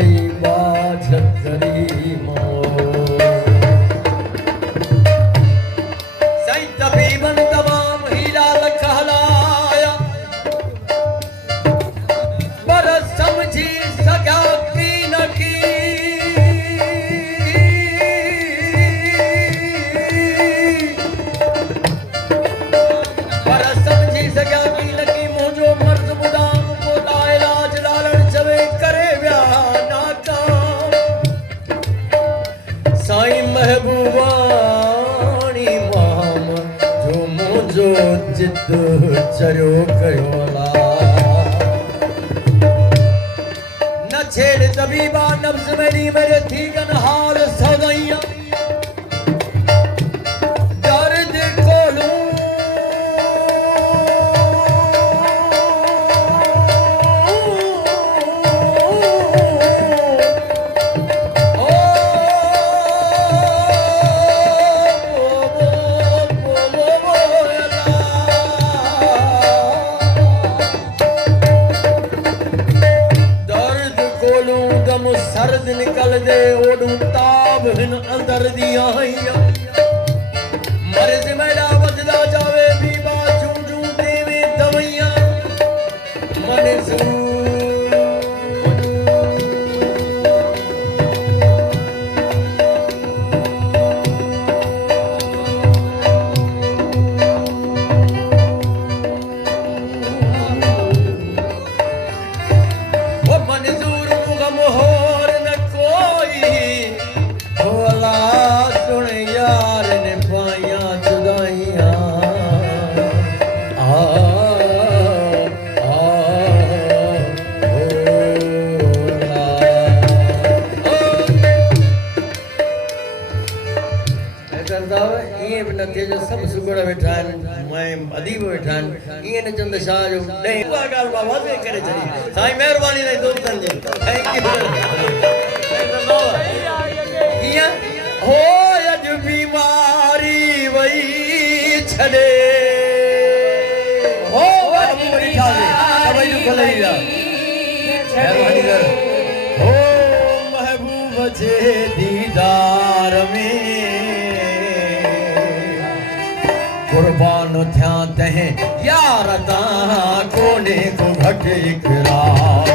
रही बात करी मो साईं तबीबन तमाम हीरा लखलाया पर समझी सका की न की पर समझी सका की न की मुझो मर्द बुदाम को इलाज लालन चवे करे व्या नाकाम साईं महबूबानी माम जो मुझो जिद चरो कयोला न छेड़ तबीबा नब्ज मेरी मेरे थी गन हाल सदैया दर्द कोलूं सर्द निकल दे ओडू ताब हिन अंदर दिया हैया मर्ज मेरा बदला जावे बीबा जूं जूं देवे दवैया मन जो सब सुगड़ बैठा मैं अदीब बैठा ये न चंद शाह जो नहीं हुआ गाल बाबा से करे चली साईं मेहरबानी नहीं दोस्तन जी थैंक यू ये हो अज बीमारी वही छड़े हो मेरी ख्याल सब जो खलैया मेहरबानी कर हो महबूब जे दीदार में कुर्बान थिया तह यार ता कोने को घट इकरार